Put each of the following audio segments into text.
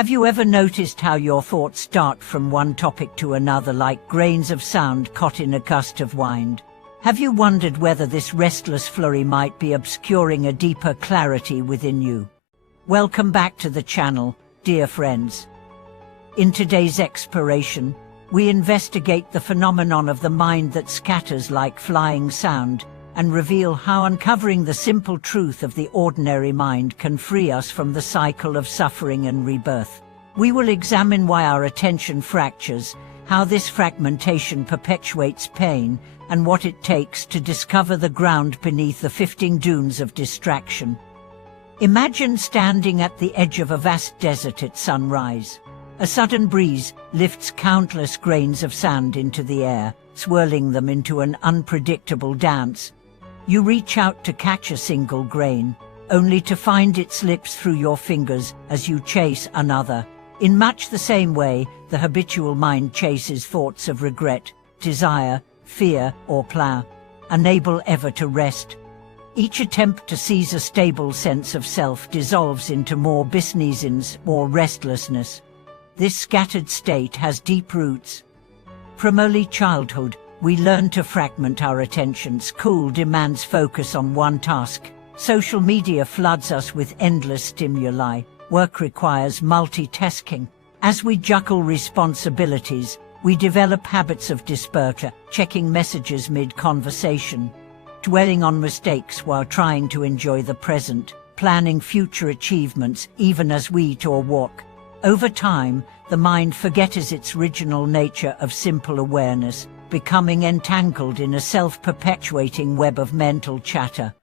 Have you ever noticed how your thoughts dart from one topic to another like grains of sound caught in a gust of wind? Have you wondered whether this restless flurry might be obscuring a deeper clarity within you? Welcome back to the channel, dear friends. In today's exploration, we investigate the phenomenon of the mind that scatters like flying sound, and reveal how uncovering the simple truth of the ordinary mind can free us from the cycle of suffering and rebirth. We will examine why our attention fractures, how this fragmentation perpetuates pain, and what it takes to discover the ground beneath the 15 dunes of distraction. Imagine standing at the edge of a vast desert at sunrise. A sudden breeze lifts countless grains of sand into the air, swirling them into an unpredictable dance. You reach out to catch a single grain, only to find it slips through your fingers as you chase another. In much the same way, the habitual mind chases thoughts of regret, desire, fear, or pleasure, unable ever to rest. Each attempt to seize a stable sense of self dissolves into more business, more restlessness. This scattered state has deep roots. From early childhood, we learn to fragment our attention. School demands focus on one task. Social media floods us with endless stimuli. Work requires multitasking. As we juggle responsibilities, we develop habits of dispersion, checking messages mid-conversation, dwelling on mistakes while trying to enjoy the present, planning future achievements even as we eat or walk. Over time, the mind forgets its original nature of simple awareness, becoming entangled in a self-perpetuating web of mental chatter.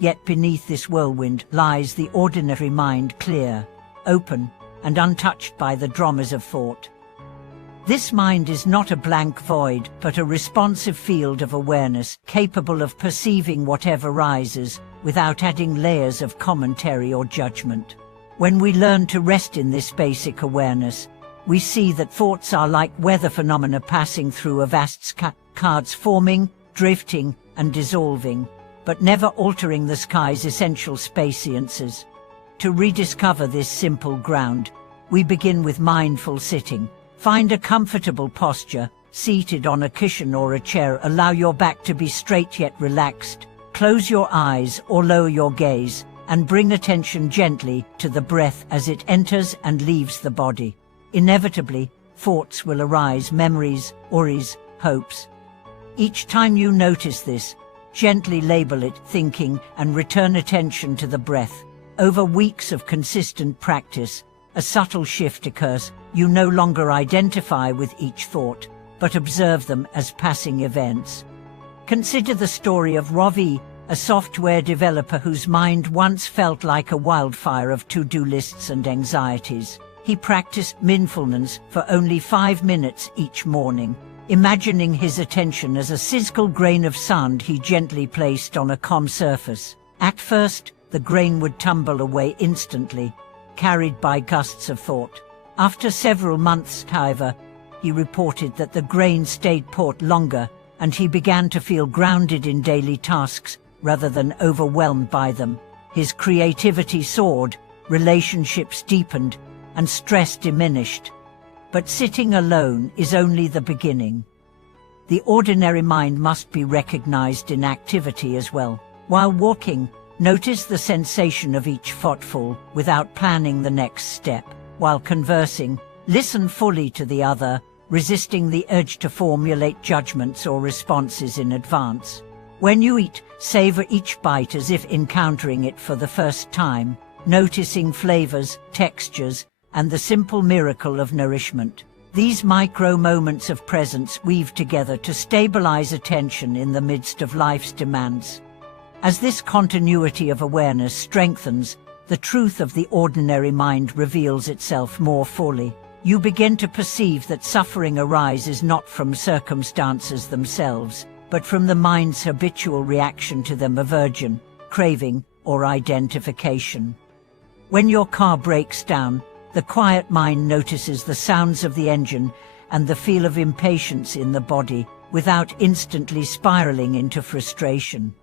Yet beneath this whirlwind lies the ordinary mind, clear, open, and untouched by the dramas of thought. This mind is not a blank void, but a responsive field of awareness, capable of perceiving whatever rises, without adding layers of commentary or judgment. When we learn to rest in this basic awareness, we see that thoughts are like weather phenomena passing through a vast clouds, forming, drifting, and dissolving, but never altering the sky's essential spaciences. To rediscover this simple ground, we begin with mindful sitting. Find a comfortable posture, seated on a cushion or a chair. Allow your back to be straight yet relaxed. Close your eyes or lower your gaze, and bring attention gently to the breath as it enters and leaves the body. Inevitably, thoughts will arise, memories, worries, hopes. Each time you notice this, gently label it thinking and return attention to the breath. Over weeks of consistent practice, a subtle shift occurs. You no longer identify with each thought, but observe them as passing events. Consider the story of Ravi, a software developer whose mind once felt like a wildfire of to-do lists and anxieties. He practiced mindfulness for only 5 minutes each morning, imagining his attention as a single grain of sand he gently placed on a calm surface. At first, the grain would tumble away instantly, carried by gusts of thought. After several months, however, he reported that the grain stayed put longer, and he began to feel grounded in daily tasks rather than overwhelmed by them. His creativity soared, relationships deepened, and stress diminished. But sitting alone is only the beginning. The ordinary mind must be recognized in activity as well. While walking, notice the sensation of each footfall without planning the next step. While conversing, listen fully to the other, resisting the urge to formulate judgments or responses in advance. When you eat, savor each bite as if encountering it for the first time, noticing flavors, textures, and the simple miracle of nourishment. These micro moments of presence weave together to stabilize attention in the midst of life's demands. As this continuity of awareness strengthens, the truth of the ordinary mind reveals itself more fully. You begin to perceive that suffering arises not from circumstances themselves, but from the mind's habitual reaction to them: aversion, craving, or identification. When your car breaks down, the quiet mind notices the sounds of the engine and the feel of impatience in the body, without instantly spiraling into frustration.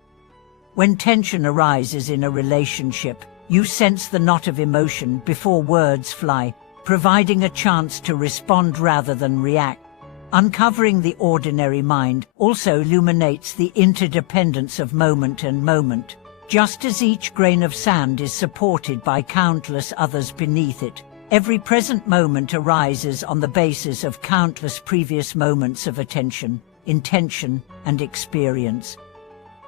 When tension arises in a relationship, you sense the knot of emotion before words fly, providing a chance to respond rather than react. Uncovering the ordinary mind also illuminates the interdependence of moment and moment. Just as each grain of sand is supported by countless others beneath it, every present moment arises on the basis of countless previous moments of attention, intention, and experience.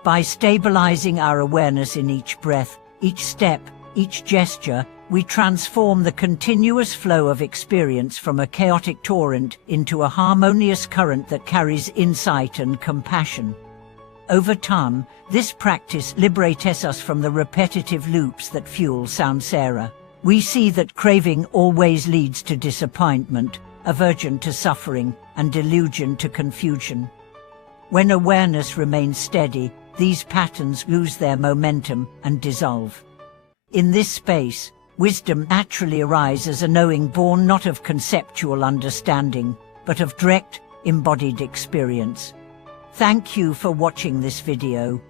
By stabilizing our awareness in each breath, each step, each gesture, we transform the continuous flow of experience from a chaotic torrent into a harmonious current that carries insight and compassion. Over time, this practice liberates us from the repetitive loops that fuel samsara. We see that craving always leads to disappointment, aversion to suffering, and delusion to confusion. When awareness remains steady, these patterns lose their momentum and dissolve. In this space, wisdom naturally arises as a knowing born not of conceptual understanding, but of direct, embodied experience. Thank you for watching this video.